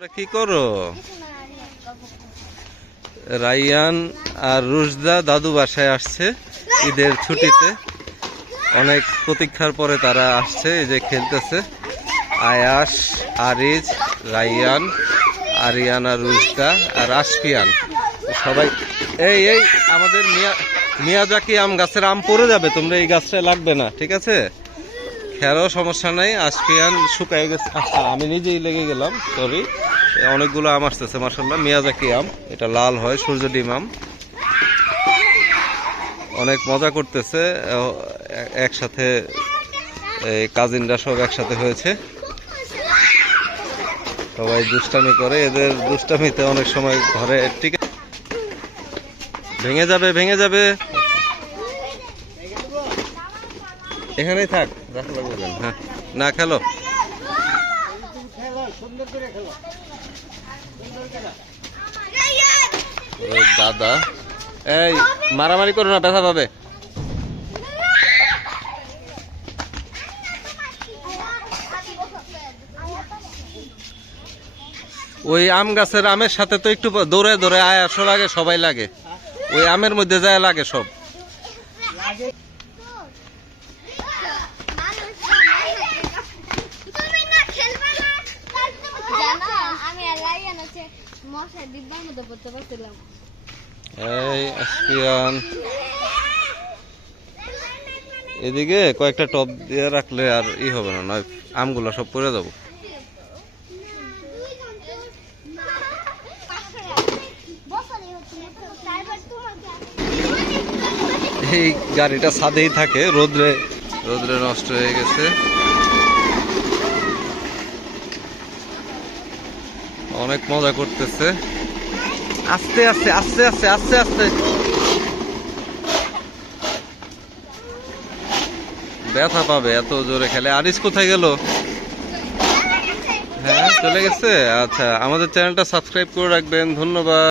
কি করো? রাইয়ান আর রুশদা দাদু বাসায় আসছে ঈদের ছুটিতে। অনেক প্রতীক্ষার পরে তারা আসছে, এই যে খেলতেছে। আয়াস, আরিজ, রাইয়ান, আরিয়ান আর রুশদা আর আশফিয়ান সবাই। এই এই আমাদের মিয়াজাকি আম গাছের আম পড়ে যাবে, তোমরা এই গাছটায় লাগবে না, ঠিক আছে? খেরও সমস্যা নাই। আশফিয়ান শুকায় গেছে। আচ্ছা, আমি নিজেই লেগে গেলাম, সরি। অনেকগুলো আম আসতেছে মাশাআল্লাহ। মিয়াজাকি আম, এটা লাল হয়, সূর্য ডিম আম। অনেক মজা করতেছে একসাথে, এই কাজিনরা সব একসাথে হয়েছে, সবাই দুষ্টামি করে। এদের দুষ্টামিতে অনেক সময় ঘরে ঠিক ভেঙে যাবে, ভেঙে যাবে। এখানেই থাক, রাখা লাগবে না। হ্যাঁ, না খেলো। ওই দাদা, এই মারামারি করো না, ব্যথা পাবে। ওই আম গাছের আমের সাথে তো একটু দৌড়ে দৌড়ে আয় আসার আগে সবাই লাগে, ওই আমের মধ্যে যায় লাগে সব। এই আশফিয়ান, এদিকে কয়েকটা টপ দিয়ে রাখলে আর হবে না, নয় আমগুলো সব পড়ে যাবো। এই গাড়িটা ছাদেই থাকে, রোদ্রে রোদ্রে নষ্ট হয়ে গেছে। অনেক মজা করতেছে। আস্তে আস্তে আস্তে আস্তে আস্তে আস্তে, ব্যথা পাবে এত জোরে খেলে। আরিস কোথায় গেল? হ্যাঁ, চলে গেছে। আচ্ছা, আমাদের চ্যানেলটা সাবস্ক্রাইব করে রাখবেন, ধন্যবাদ।